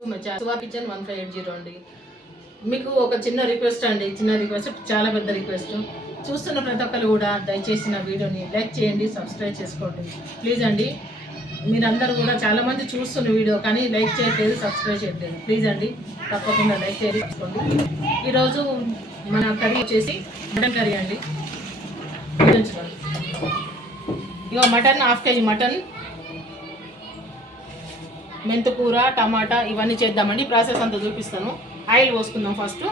Shiva kitchen one five eight zero అండి. మీకు ఒక చిన్న రిక్వెస్ట్ అండి. చిన్న రిక్వెస్ట్ చాలా పెద్ద రిక్వెస్ట్ చూస్తున్న ప్రతి ఒక్కరు కూడా దయచేసి నా వీడియోని లైక్ చేయండి సబ్స్క్రైబ్ చేసుకోండి. ప్లీజ్ అండి మీరందరూ కూడా చాలామంది చూస్తున్న వీడియో కానీ లైక్ చేయట్లేదు సబ్స్క్రైబ్ చేయట్లేదు. ప్లీజ్ అండి తప్పకుండా లైక్ చేయండి చేసుకోండి. ఈరోజు మన కర్రీ వచ్చేసి మటన్ కర్రీ అండి. వీడియో ఇగో మటన్ హాఫ్ కేజీ మటన్. మెంతుకూర టమాటా ఇవన్నీ చేద్దామండి. ప్రాసెస్ అంతా చూపిస్తాను. ఆయిల్ పోసుకుందాం ఫస్ట్.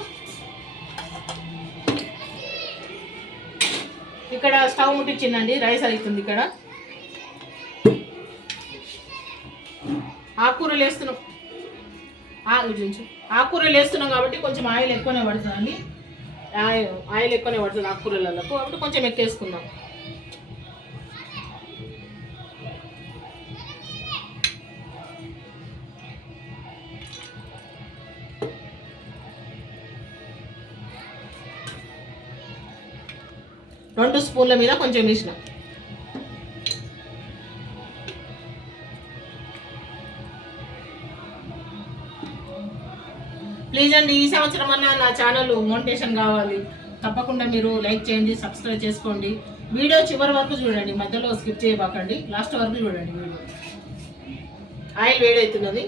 ఇక్కడ స్టవ్ ముట్టించిందండి. రైస్ అవుతుంది ఇక్కడ. ఆకుకూరలు వేస్తున్నాం ఆ, ఆకుకూరలు వేస్తున్నాం కాబట్టి కొంచెం ఆయిల్ ఎక్కువనే పడుతుందండి. ఆయిల్ ఆయిల్ ఎక్కువనే పడుతుంది ఆకుకూరలలో. కాబట్టి కొంచెం ఎక్కువేసుకుందాం రెండు స్పూన్ల మీద కొంచెం వేసిన. ప్లీజ్ అండి ఈ సంవత్సరం అన్న నా ఛానల్ మోనిటేషన్ కావాలి. తప్పకుండా మీరు లైక్ చేయండి సబ్స్క్రైబ్ చేసుకోండి. వీడియో చివరి వరకు చూడండి మధ్యలో స్కిప్ చేయబాకండి. లాస్ట్ వరకు చూడండి వీడియో. ఆయిల్ వేడవుతున్నది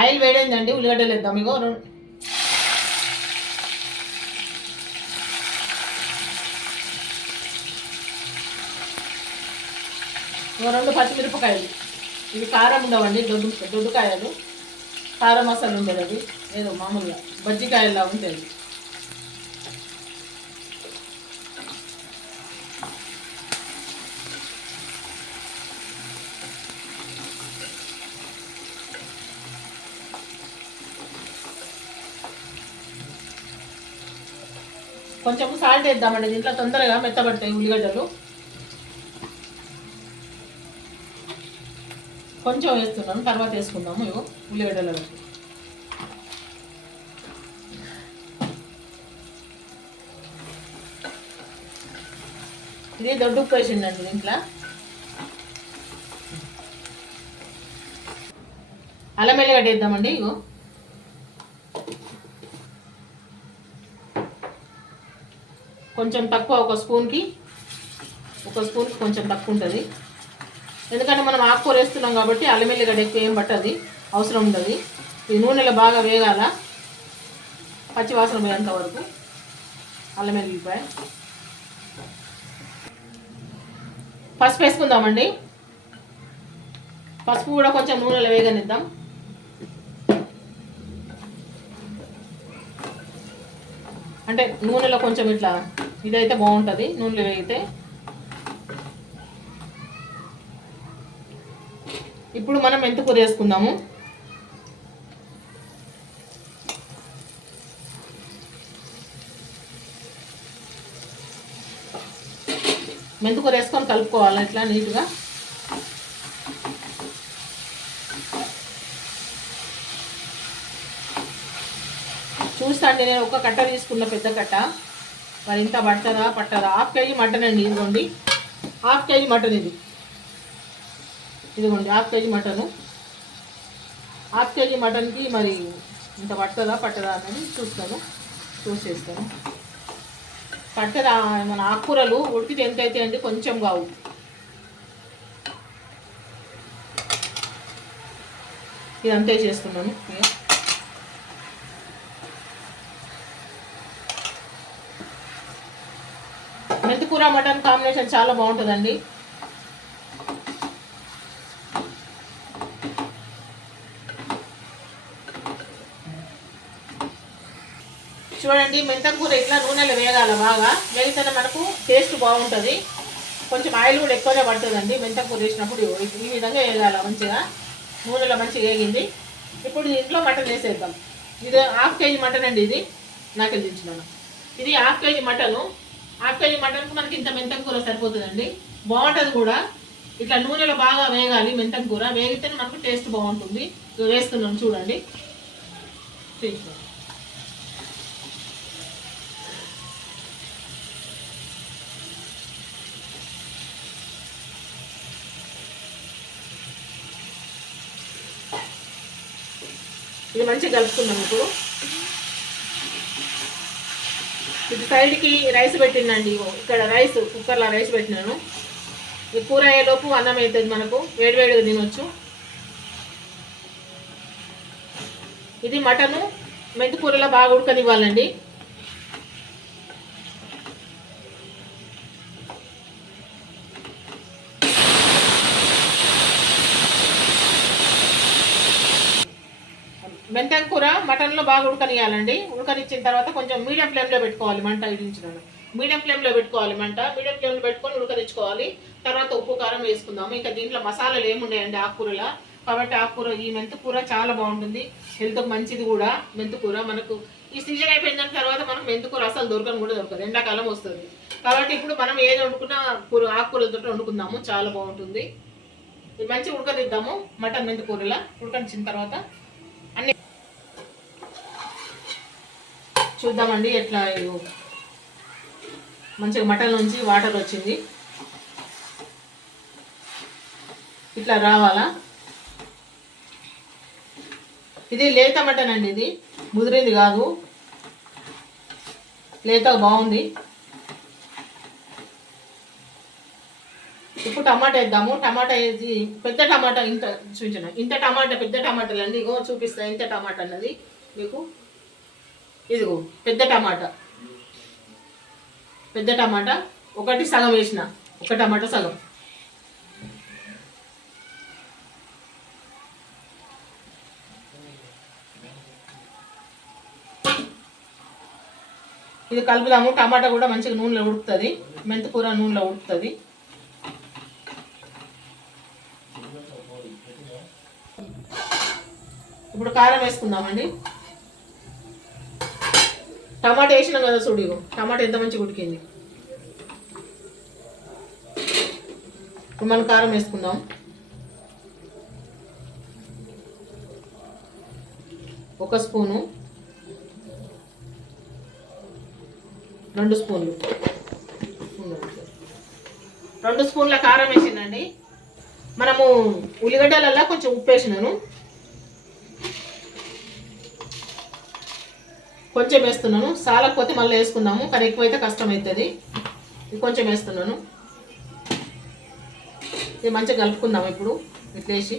ఆయిల్ వేడైందండి ఉల్లిగడ్డలు వేద్దాం ఇగో రెండు పచ్చిమిరపకాయలు. ఇవి కారం ఉండవండి దొడ్డు దొడ్డుకాయలు. కారం మసాలా ఉండదు అది. ఏదో మామూలుగా బజ్జికాయలా ఉంటుంది. కొంచెం సాల్ట్ వేద్దామండి దీంట్లో తొందరగా మెత్తబడతాయి ఉల్లిగడ్డలు. కొంచెం వేస్తున్నాను తర్వాత వేసుకుందాము ఇగో ఉల్లిగడ్డలు ఇది దొడ్డు ఉప్పు వేసిందండి దీంట్లో. అల్లం ఎల్లిగడ్డ వేద్దామండి ఇగో. కొంచెం తక్కువ ఒక స్పూన్కి ఒక స్పూన్కి కొంచెం తక్కువ ఉంటుంది. ఎందుకంటే మనం ఆకుకూర వేస్తున్నాం కాబట్టి అల్లం ఎల్లిగడ్డ ఎక్కువ ఏం పట్టది. అవసరం ఉండదు. ఈ నూనెలో బాగా వేగాల. పచ్చి వాసన పోయేంత వరకు అల్లం ఎల్లిపాయ పసుపు వేసుకుందామండి. పసుపు కూడా కొంచెం నూనెలో వేగనిద్దాం. అంటే నూనెలో కొంచెం ఇట్లా ఇదైతే బాగుంటుంది. నూనెలో వేగితే ఇప్పుడు మనం మెంతుకూర వేసుకుందాము మెంతుకూర వేసుకొని కలుపుకోవాలి ఇట్లా నీట్గా? చూస్తాండి నేను ఒక కట్ట తీసుకున్న పెద్ద కట్ట. మరి ఇంత పట్టదా పట్టదా? హాఫ్ కేజీ మటన్ అండి ఇదిగోండి. హాఫ్ కేజీ మటన్ ఇది. ఇదిగోండి half KG mutton. Half KG మటన్కి మరి ఇంత పట్టదా పట్టదా అనేది చూస్తాను చూసి చేస్తాను పట్టదా మన ఆకుకూరలు? ఉడికితే ఎంత అయితే అండి కొంచెం కావు. ఇదంతే చేస్తున్నాను. మెంతికూర మటన్ కాంబినేషన్ చాలా బాగుంటుందండి. చూడండి మెంతకూర ఇట్లా నూనెలో వేగాల బాగా. వేగితేనే మనకు టేస్ట్ బాగుంటుంది. కొంచెం ఆయిల్ కూడా ఎక్కువనే పడుతుందండి మెంతకూర వేసినప్పుడు. ఈ- విధంగా వేగాల మంచిగా. నూనెలో మంచిగా వేగింది. ఇప్పుడు ఇంట్లో మటన్ వేసేద్దాం. ఇది హాఫ్ కేజీ మటన్ అండి ఇది. నాకు దించినాను ఇది half KG mutton. Half KG మటన్కి మనకి ఇంత మెంతకూర సరిపోతుందండి. బాగుంటుంది కూడా. ఇట్లా నూనెలో బాగా వేగాలి మెంతం కూర. వేగితేనే మనకు టేస్ట్ బాగుంటుంది. వేస్తున్నాం చూడండి. తీసుకో ఇది మంచిగా కలుపుకుందాం ఇప్పుడు. ఇది సైడ్కి రైస్ పెట్టిందండి. ఇక్కడ రైస్ కుక్కర్లో రైస్ పెట్టినాను. ఈ కూర అయ్యేలోపు అన్నం అవుతుంది మనకు. వేడివేడిగా తినొచ్చు. ఇది మటను మెంతి కూరలో బాగా ఉడకనివ్వాలండి మెంతం కూర బాగా ఉడకనియాలండి ఉడకనిచ్చిన తర్వాత కొంచెం మీడియం ఫ్లేమ్లో పెట్టుకోవాలి మంట ఇడించినాను మీడియం ఫ్లేమ్లో పెట్టుకోవాలి మంట. మీడియం ఫ్లేమ్లో పెట్టుకొని ఉడకనిచ్చుకోవాలి. తర్వాత ఉప్పు కారం వేసుకుందాము ఇంకా దీంట్లో మసాలాలు ఏమున్నాయండి ఆకుకూరలో? కాబట్టి ఆకుకూర ఈ మెంతుకూర చాలా బాగుంటుంది. హెల్త్కి మంచిది కూడా మెంతుకూర. మనకు ఈ సీజన్ అయిపోయిన తర్వాత మనకు మెంతుకూర అసలు దొరకని కూడా దొరకదు. ఎండాకాలం వస్తుంది. కాబట్టి ఇప్పుడు మనం ఏది వండుకున్నా కూర ఆకుకూరలతో వండుకుందాము. చాలా బాగుంటుంది. ఇది మంచిగా ఉడకనిద్దాము మటన్ మెంతుకూరలా. ఉడకనిచ్చిన తర్వాత అన్ని చూద్దామండి ఎట్లా మంచిగా మటన్ నుంచి వాటర్ వచ్చింది. ఇట్లా రావాలా? ఇది లేత మటన్ అండి ఇది ముదిరింది కాదు. లేత బాగుంది. ఇప్పుడు టమాటా వేద్దాము. టమాటా వేసి పెద్ద టమాటా ఇంత చూపించండి. ఇంత టమాటా పెద్ద టమాటాలు అండి ఇగో చూపిస్తా ఇంత టమాటా అన్నది మీకు. ఇదిగో పెద్ద టమాటా. పెద్ద టమాటా ఒకటి సగం వేసిన. ఒక టమాటా సగం. ఇది కలుపుదాము. టమాటా కూడా మంచిగా నూనెలో ఉడుకుతుంది. మెంతికూర నూనెలో ఉడుకుతుంది. ఇప్పుడు కారం వేసుకుందామండి. టమాటా వేసినాం కదా చూడు ఇగో. టమాటా ఎంత మంచిగా ఉడికింది. ఇప్పుడు మనం కారం వేసుకుందాం. ఒక స్పూను. రెండు స్పూన్లు. రెండు స్పూన్ల కారం వేసిందండి. మనము ఉల్లిగడ్డలల్లో కొంచెం ఉప్పు వేసినాను. కొంచెం వేస్తున్నాను. సాలకపోతే మళ్ళీ వేసుకుందాము. కానీ ఎక్కువైతే కష్టం అవుతుంది కొంచెం వేస్తున్నాను. ఇది మంచిగా కలుపుకుందాం ఇప్పుడు. ఇట్లేసి.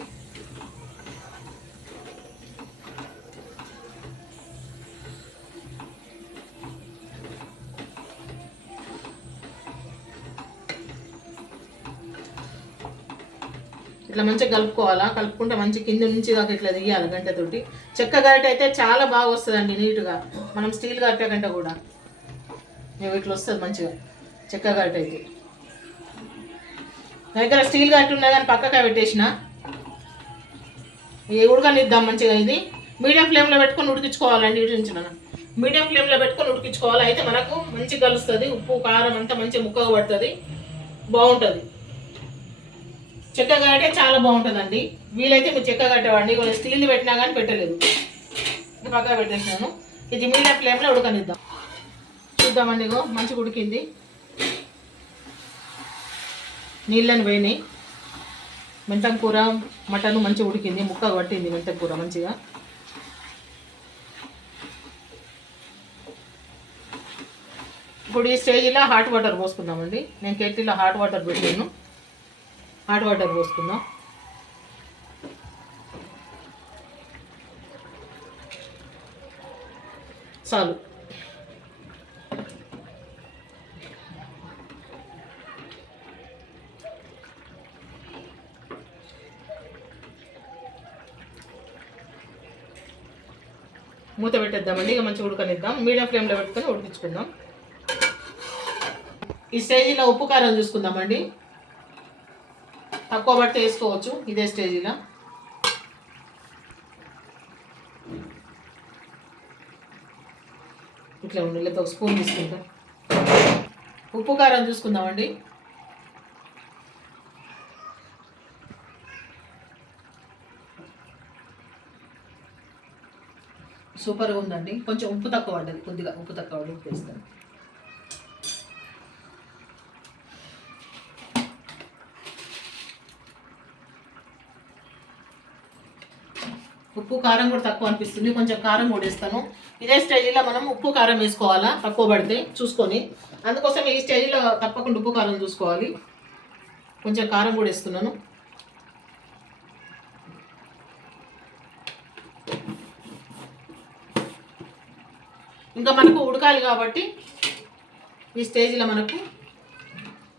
ఇట్లా మంచిగా కలుపుకోవాలా? కలుపుకుంటే మంచి కింద నుంచి దాకా ఇట్లా తీయాలి గంటతోటి చెక్క గరిటె అయితే చాలా బాగా వస్తుందండి నీట్గా. మనం స్టీల్ గరిటె కంటే కూడా. మేము ఇట్లా వస్తుంది మంచిగా చెక్క గరిట అయితే. దగ్గర స్టీల్ గరిట ఉన్నా కానీ పక్కగా పెట్టేసిన. ఏ ఉడకనిద్దాం మంచిగా ఇది. మీడియం ఫ్లేమ్లో పెట్టుకొని ఉడికించుకోవాలండి ఇటు మీడియం ఫ్లేమ్లో పెట్టుకొని ఉడికించుకోవాలి. అయితే మనకు మంచిగా కలుస్తుంది. ఉప్పు కారం అంతా మంచిగా ముక్కగా పడుతుంది. బాగుంటుంది. చెక్క గరిటే చాలా బాగుంటుందండి. వీలైతే మీరు చెక్క కట్టేవాడి కొంచెం స్టీల్ పెట్టినా కానీ పెట్టలేదు. ఇది పక్కన పెట్టేసినాను ఇది మీడియం ఫ్లేమ్లో ఉడకనిద్దాం. చూద్దామండి ఇగో మంచిగా ఉడికింది. నీళ్ళని పోయినాయి మెంతం కూర మటన్ మంచిగా ఉడికింది. ముక్క పట్టింది మెంతం కూర మంచిగా. ఇప్పుడు ఈ స్టేజ్లో హాట్ వాటర్ పోసుకుందామండి. నేను కెట్లీలో హాట్ వాటర్ పెట్టాను హాట్ వాటర్ పోసుకుందాం. చాలు. మూత పెట్టేద్దామండి ఇక మంచిగా ఉడకనిద్దాం. మీడియం ఫ్లేమ్లో పెట్టుకొని ఉడికించుకుందాం. ఈ స్టేజీలో ఉప్పు కారం చూసుకుందామండి. తక్కువ పడితే వేసుకోవచ్చు ఇదే స్టేజీలో ఇట్లా ఉండి లేదా ఒక స్పూన్ తీసుకుంటాం. ఉప్పు కారం చూసుకుందామండి. సూపర్గా ఉందండి. కొంచెం ఉప్పు తక్కువ పడ్డది కొద్దిగా ఉప్పు తక్కువ పడి ఉప్పు వేస్తాను. ఉప్పు కారం కూడా తక్కువ అనిపిస్తుంది. కొంచెం కారం కూడా వేస్తాను ఇదే స్టేజ్లో మనం ఉప్పు కారం వేసుకోవాలా? తక్కువ పడితే చూసుకొని. అందుకోసం ఈ స్టేజ్లో తప్పకుండా ఉప్పు కారం చూసుకోవాలి. కొంచెం కారం కూడా వేస్తున్నాను. ఇంకా మనకు ఉడకాలి కాబట్టి ఈ స్టేజ్లో మనకు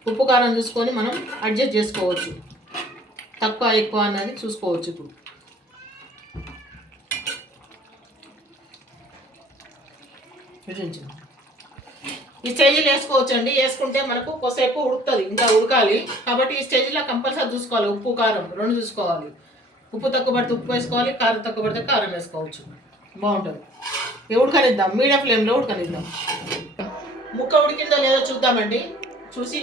ఉప్పు కారం చూసుకొని మనం అడ్జస్ట్ చేసుకోవచ్చు. తక్కువ ఎక్కువ అన్నది చూసుకోవచ్చు ఇప్పుడు. చూపించు. ఈ స్టేజ్లో వేసుకోవచ్చండి. వేసుకుంటే మనకు కొసేపు ఉడుకుతుంది. ఇంకా ఉడకాలి. కాబట్టి ఈ స్టేజ్లో కంపల్సరీ చూసుకోవాలి. ఉప్పు కారం రెండు చూసుకోవాలి. ఉప్పు తక్కువ పడితే ఉప్పు వేసుకోవాలి. కారం తక్కువ పడితే కారం వేసుకోవచ్చు. బాగుంటుంది. ఇక ఉడకనిద్దాం. మీడియం ఫ్లేమ్లో ఉడకనిద్దాం. ముక్క ఉడికిందో లేదో చూద్దామండి. చూసి.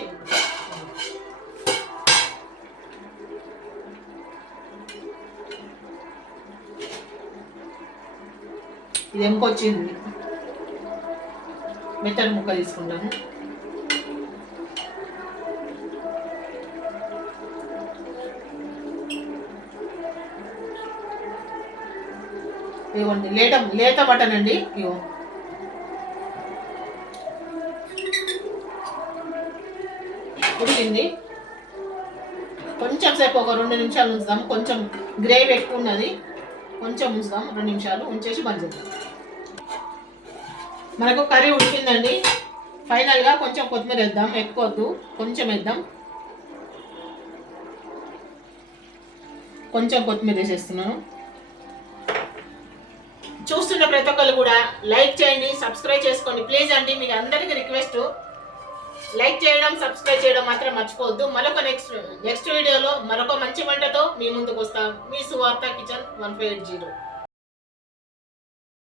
ఇది ఎంకొచ్చింది మెత్తడి ముక్క తీసుకుంటాను ఇవ్వండి లేట లేత బటన్ అండి ఇగో ఉడికింది. కొంచెం సేపు ఒక రెండు నిమిషాలు ఉంచుదాం కొంచెం గ్రేవీ ఎక్కువ ఉన్నది. కొంచెం ఉంచుదాం రెండు నిమిషాలు. ఉంచేసి బంద్ చేద్దాం. మనకు కర్రీ ఉడికిందండి. ఫైనల్గా కొంచెం కొత్తిమీర వేద్దాం. ఎక్కువ వద్దు. కొంచెం వేద్దాం. కొంచెం కొత్తిమీర వేసేస్తున్నాను. చూస్తున్న ప్రతి ఒక్కరు కూడా లైక్ చేయండి సబ్స్క్రైబ్ చేసుకోండి. ప్లీజ్ అండి మీకు అందరికీ రిక్వెస్ట్. లైక్ చేయడం సబ్స్క్రైబ్ చేయడం మాత్రం మర్చిపోవద్దు. మరొక నెక్స్ట్ నెక్స్ట్ వీడియోలో మరొక మంచి వంటతో మీ ముందుకు వస్తాం. మీ Suvartha kitchen one five eight zero.